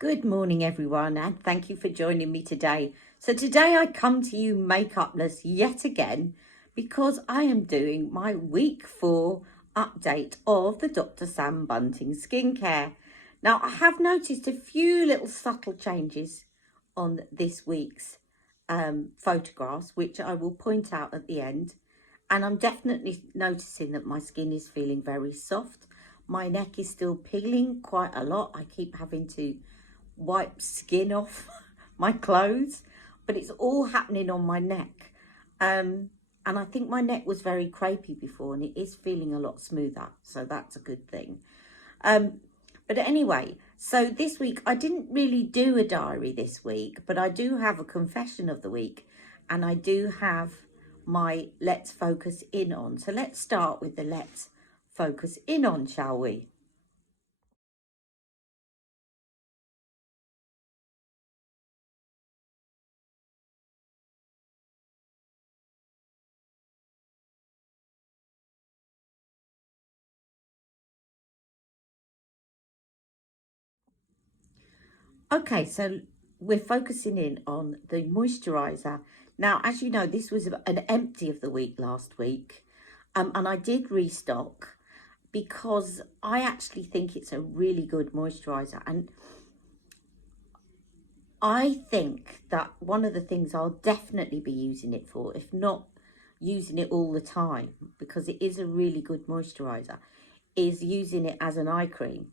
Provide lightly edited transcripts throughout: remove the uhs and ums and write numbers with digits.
Good morning, everyone, and thank you for joining me today. So today I come to you makeupless yet again because I am doing my week 4 update of the Dr. Sam Bunting skincare. Now, I have noticed a few little subtle changes on this week's photographs, which I will point out at the end. And I'm definitely noticing that my skin is feeling very soft. My neck is still peeling quite a lot. I keep having to wipe skin off my clothes, but it's all happening on my neck. And I think my neck was very crepey before, and it is feeling a lot smoother, so that's a good thing. But anyway, so this week I didn't really do a diary this week, but I do have a confession of the week, and I do have my let's focus in on. So let's start with the let's focus in on, shall we? Okay, so we're focusing in on the moisturiser. Now, as you know, this was an empty of the week last week, and I did restock because I actually think it's a really good moisturiser. And I think that one of the things I'll definitely be using it for, if not using it all the time, because it is a really good moisturiser, is using it as an eye cream.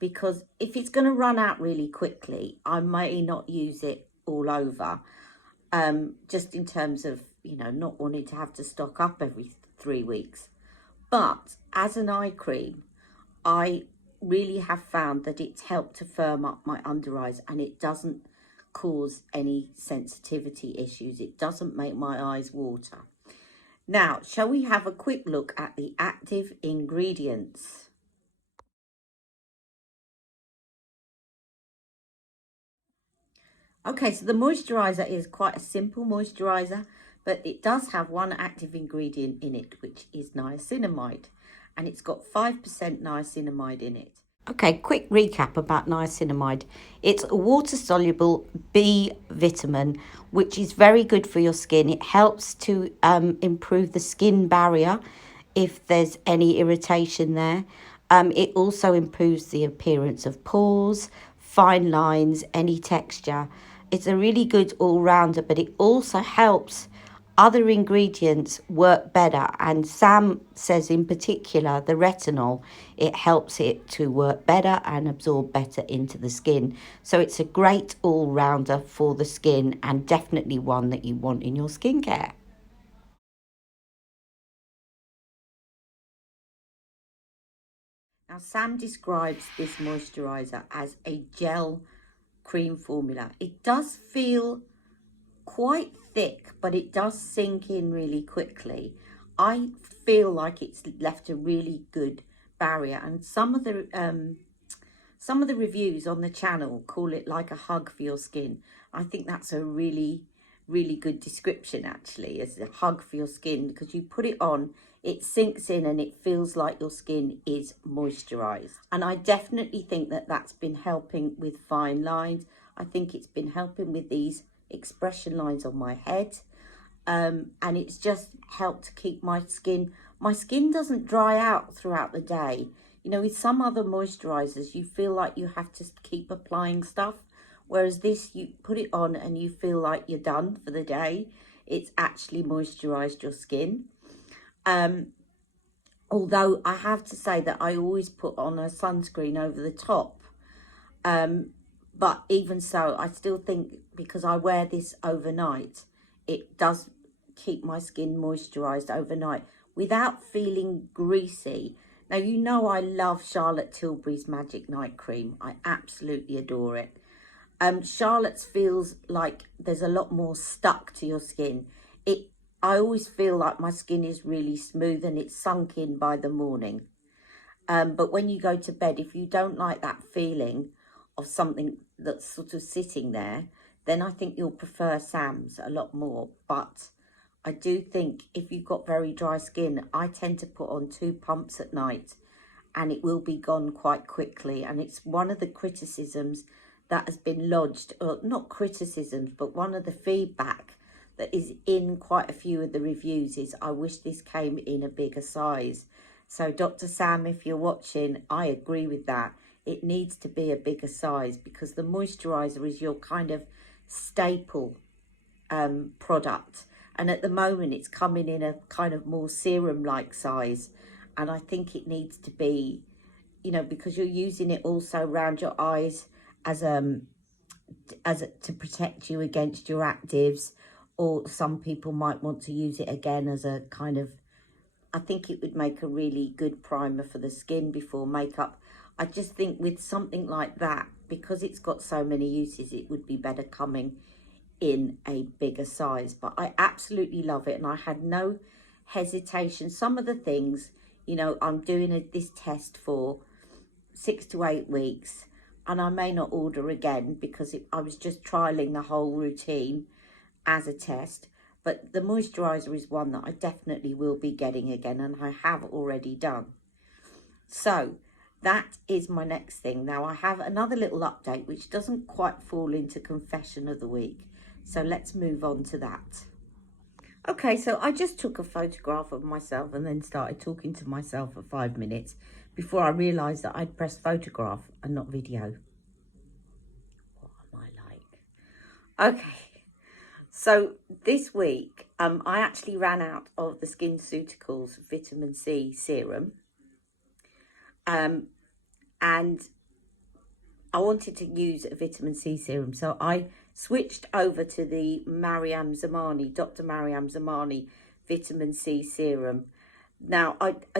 Because if it's going to run out really quickly, I may not use it all over, just in terms of, not wanting to have to stock up every 3 weeks. But as an eye cream, I really have found that it's helped to firm up my under eyes, and it doesn't cause any sensitivity issues. It doesn't make my eyes water. Now, shall we have a quick look at the active ingredients? Okay, so the moisturiser is quite a simple moisturiser, but it does have one active ingredient in it, which is niacinamide, and it's got 5% niacinamide in it. Okay, quick recap about niacinamide. It's a water-soluble B vitamin, which is very good for your skin. It helps to improve the skin barrier if there's any irritation there. It also improves the appearance of pores, fine lines, any texture. It's a really good all-rounder, but it also helps other ingredients work better. And Sam says in particular, the retinol, it helps it to work better and absorb better into the skin. So it's a great all-rounder for the skin, and definitely one that you want in your skincare. Now, Sam describes this moisturiser as a gel cream formula. It does feel quite thick, but it does sink in really quickly. I feel like it's left a really good barrier, and some of the reviews on the channel call it like a hug for your skin. I think that's a really good description, actually, as a hug for your skin, because you put it on, it sinks in, and it feels like your skin is moisturized. And I definitely think that that's been helping with fine lines. I think it's been helping with these expression lines on my head, and it's just helped to keep my skin doesn't dry out throughout the day. With some other moisturizers, you feel like you have to keep applying stuff, whereas this, you put it on and you feel like you're done for the day. It's actually moisturized your skin. Although I have to say that I always put on a sunscreen over the top, but even so, I still think, because I wear this overnight, it does keep my skin moisturized overnight without feeling greasy. Now, I love Charlotte Tilbury's Magic Night Cream. I absolutely adore it. Charlotte's feels like there's a lot more stuck to your skin. I always feel like my skin is really smooth and it's sunk in by the morning. But when you go to bed, if you don't like that feeling of something that's sort of sitting there, then I think you'll prefer Sam's a lot more. But I do think if you've got very dry skin, I tend to put on 2 pumps at night, and it will be gone quite quickly. And it's one of the criticisms that has been lodged, or not criticisms, but one of the feedback that is in quite a few of the reviews is, I wish this came in a bigger size. So Dr. Sam, if you're watching, I agree with that. It needs to be a bigger size, because the moisturiser is your kind of staple product. And at the moment it's coming in a kind of more serum-like size. And I think it needs to be, you know, because you're using it also around your eyes as to protect you against your actives, or some people might want to use it again as a kind of, I think it would make a really good primer for the skin before makeup. I just think with something like that, because it's got so many uses, it would be better coming in a bigger size. But I absolutely love it, and I had no hesitation. Some of the things, you know, I'm doing this test for 6 to 8 weeks, and I may not order again because I was just trialing the whole routine as a test. But the moisturiser is one that I definitely will be getting again, and I have already done. So that is my next thing. Now I have another little update which doesn't quite fall into confession of the week, so let's move on to that. Okay, so I just took a photograph of myself and then started talking to myself for 5 minutes before I realised that I'd pressed photograph and not video. What am I like? Okay, so this week I actually ran out of the SkinCeuticals vitamin C serum, and I wanted to use a vitamin C serum, so I switched over to the Maryam Zamani, Dr.Maryam Zamani vitamin C serum. Now,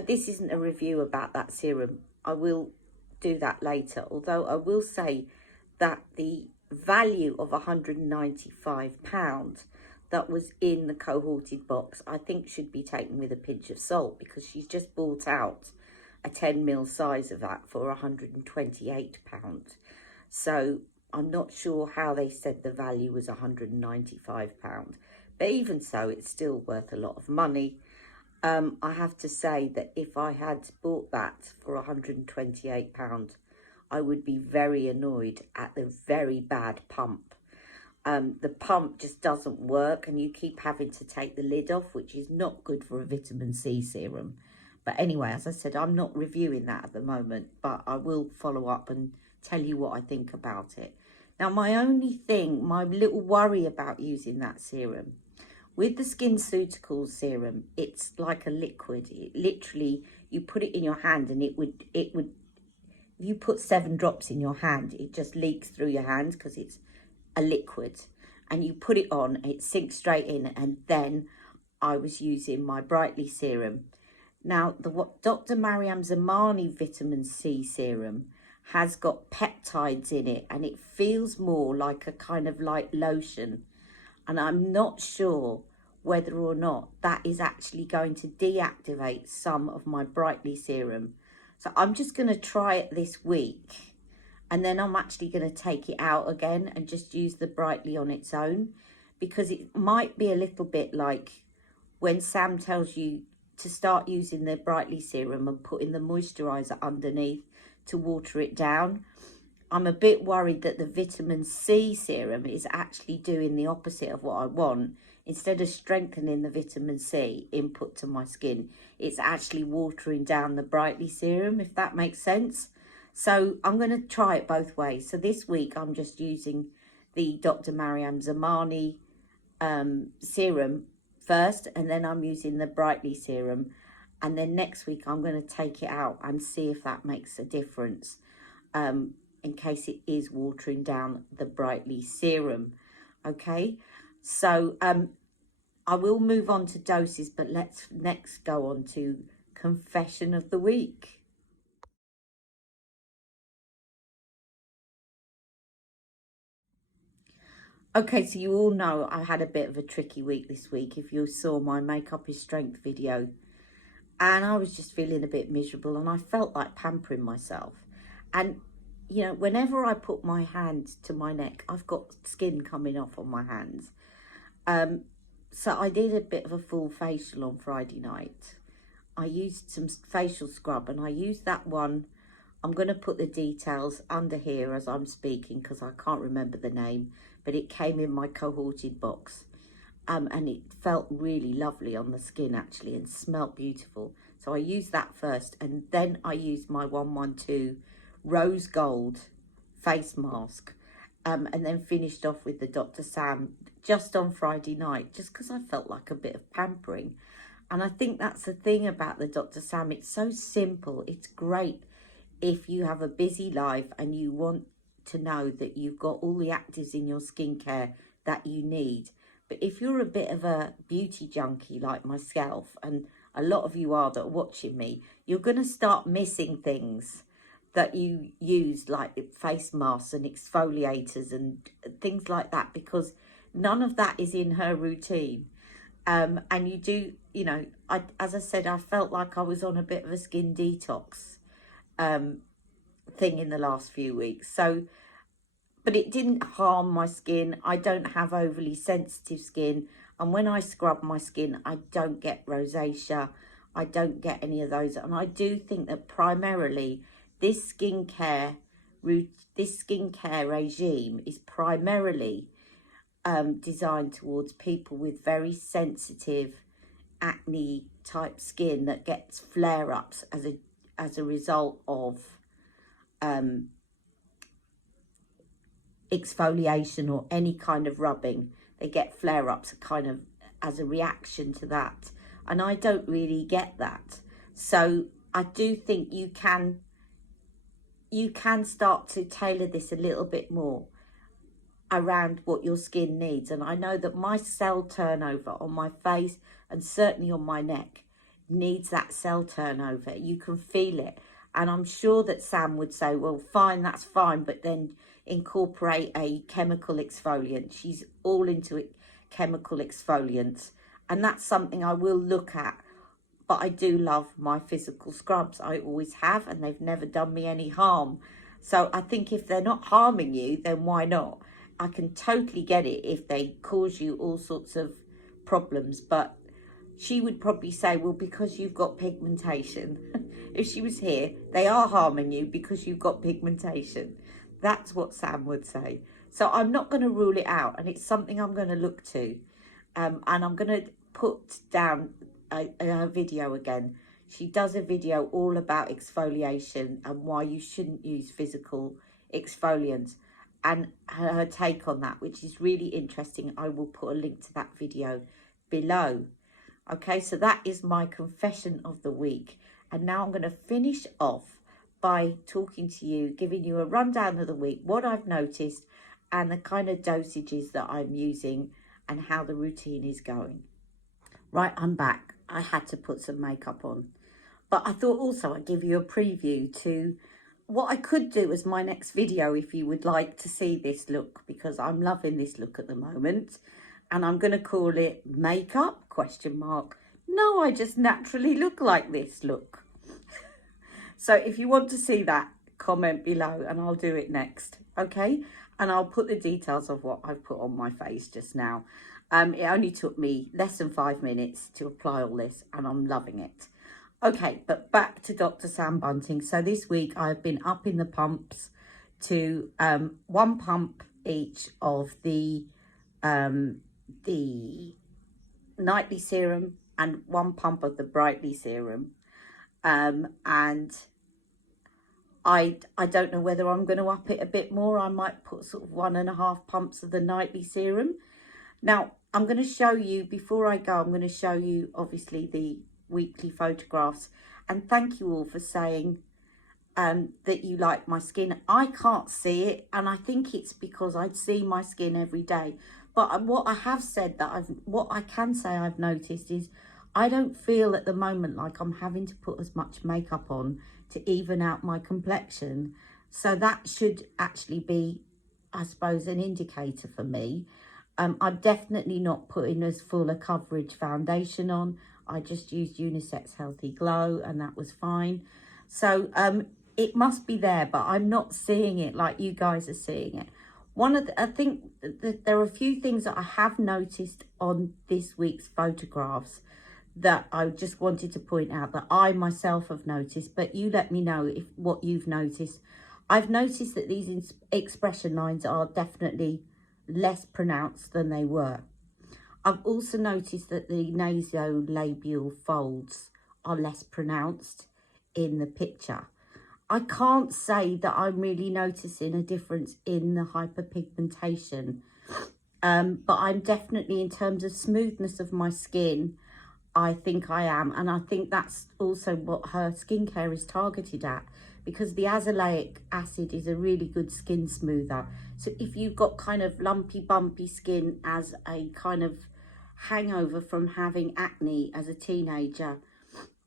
this isn't a review about that serum. I will do that later, although I will say that the value of £195 that was in the cohorted box, I think should be taken with a pinch of salt, because she's just bought out a 10ml size of that for £128. So I'm not sure how they said the value was £195, but even so, it's still worth a lot of money. I have to say that if I had bought that for £128, I would be very annoyed at the very bad pump. The pump just doesn't work, and you keep having to take the lid off, which is not good for a vitamin C serum. But anyway, as I said, I'm not reviewing that at the moment, but I will follow up and tell you what I think about it. Now, my only thing, my little worry about using that serum, with the SkinCeuticals serum, it's like a liquid. It literally, you put it in your hand and it would, if you put 7 drops in your hand, it just leaks through your hand because it's a liquid. And you put it on, it sinks straight in, and then I was using my Brightly serum. Now, what Dr.Maryam Zamani vitamin C serum has got peptides in it, and it feels more like a kind of light lotion. And I'm not sure whether or not that is actually going to deactivate some of my Brightly serum. So I'm just going to try it this week, and then I'm actually going to take it out again and just use the Brightly on its own, because it might be a little bit like when Sam tells you to start using the Brightly serum and putting the moisturiser underneath to water it down. I'm a bit worried that the vitamin C serum is actually doing the opposite of what I want. Instead of strengthening the vitamin C input to my skin, it's actually watering down the Brightly serum, if that makes sense. So I'm going to try it both ways. So this week I'm just using the Dr.Maryam Zamani serum first, and then I'm using the Brightly serum. And then next week I'm going to take it out and see if that makes a difference, in case it is watering down the Brightly serum. Okay, so I will move on to doses, but let's next go on to confession of the week. Okay, so you all know I had a bit of a tricky week this week, if you saw my Makeup is Strength video. And I was just feeling a bit miserable, and I felt like pampering myself. And, you know, whenever I put my hand to my neck, I've got skin coming off on my hands. So I did a bit of a full facial on Friday night. I used some facial scrub, and I used that one I'm going to put the details under here as I'm speaking because I can't remember the name, but it came in my cohorted box. And it felt really lovely on the skin actually and smelled beautiful. So I used that first, and then I used my 112 Rose Gold face mask, and then finished off with the Dr. Sam just on Friday night, just because I felt like a bit of pampering. And I think that's the thing about the Dr. Sam, it's so simple. It's great if you have a busy life and you want to know that you've got all the actives in your skincare that you need. But if you're a bit of a beauty junkie like myself, and a lot of you are that are watching me, you're going to start missing things that you use, like face masks and exfoliators and things like that, because none of that is in her routine. And you do, you know, as I said, I felt like I was on a bit of a skin detox thing in the last few weeks. So, but it didn't harm my skin. I don't have overly sensitive skin. And when I scrub my skin, I don't get rosacea. I don't get any of those. And I do think that primarily this skincare regime is primarily designed towards people with very sensitive acne type skin that gets flare-ups as a result of exfoliation or any kind of rubbing. They get flare-ups kind of as a reaction to that, and I don't really get that. So I do think you can start to tailor this a little bit more around what your skin needs. And I know that my cell turnover on my face and certainly on my neck needs that cell turnover. You can feel it. And I'm sure that Sam would say, well, fine, that's fine, but then incorporate a chemical exfoliant. She's all into it, chemical exfoliants. And that's something I will look at. But I do love my physical scrubs. I always have, and they've never done me any harm. So I think if they're not harming you, then why not? I can totally get it if they cause you all sorts of problems. But she would probably say, well, because you've got pigmentation. If she was here, they are harming you because you've got pigmentation. That's what Sam would say. So I'm not going to rule it out, and it's something I'm going to look to. And I'm going to put down a video again. She does a video all about exfoliation and why you shouldn't use physical exfoliants, and her take on that, which is really interesting. I will put a link to that video below. Okay, so that is my confession of the week. And now I'm going to finish off by talking to you, giving you a rundown of the week, what I've noticed, and the kind of dosages that I'm using and how the routine is going. Right, I'm back. I had to put some makeup on. But I thought also I'd give you a preview to what I could do as my next video if you would like to see this look, because I'm loving this look at the moment. And I'm going to call it Makeup ? No, I just naturally look like this look. So if you want to see that, comment below and I'll do it next. Okay? And I'll put the details of what I've put on my face just now. It only took me less than 5 minutes to apply all this, and I'm loving it. Okay, but back to Dr. Sam Bunting. So this week I've been upping the pumps to 1 pump each of the nightly serum and 1 pump of the brightly serum. And I don't know whether I'm going to up it a bit more. I might put sort of 1.5 pumps of the nightly serum. Now, I'm going to show you, before I go, I'm going to show you, obviously, the weekly photographs. And thank you all for saying that you like my skin. I can't see it, and I think it's because I see my skin every day. But what I have said that what I can say I've noticed is I don't feel at the moment like I'm having to put as much makeup on to even out my complexion. So that should actually be, I suppose, an indicator for me. I'm definitely not putting as full a coverage foundation on. I just used Unisex Healthy Glow and that was fine. So it must be there, but I'm not seeing it like you guys are seeing it. I think that there are a few things that I have noticed on this week's photographs that I just wanted to point out that I myself have noticed, but you let me know if what you've noticed. I've noticed that these expression lines are definitely less pronounced than they were. I've also noticed that the nasolabial folds are less pronounced in the picture. I can't say that I'm really noticing a difference in the hyperpigmentation, but I'm definitely, in terms of smoothness of my skin, I think I am. And I think that's also what her skincare is targeted at, because the azelaic acid is a really good skin smoother. So if you've got kind of lumpy, bumpy skin as a kind of hangover from having acne as a teenager,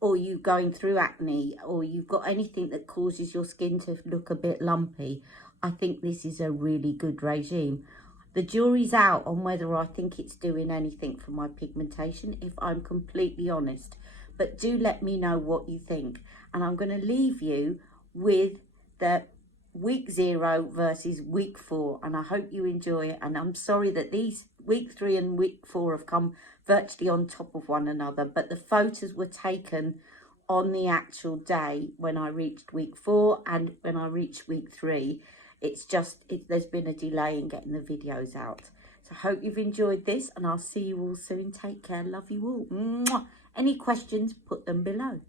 or you going through acne, or you've got anything that causes your skin to look a bit lumpy, I think this is a really good regime. The jury's out on whether I think it's doing anything for my pigmentation, if I'm completely honest. But do let me know what you think. And I'm going to leave you with the week 0 versus week 4. And I hope you enjoy it. And I'm sorry that these week 3 and week 4 have come virtually on top of one another. But the photos were taken on the actual day when I reached week 4 and when I reached week 3. It's just, there's been a delay in getting the videos out. So I hope you've enjoyed this, and I'll see you all soon. Take care. Love you all. Mwah. Any questions, put them below.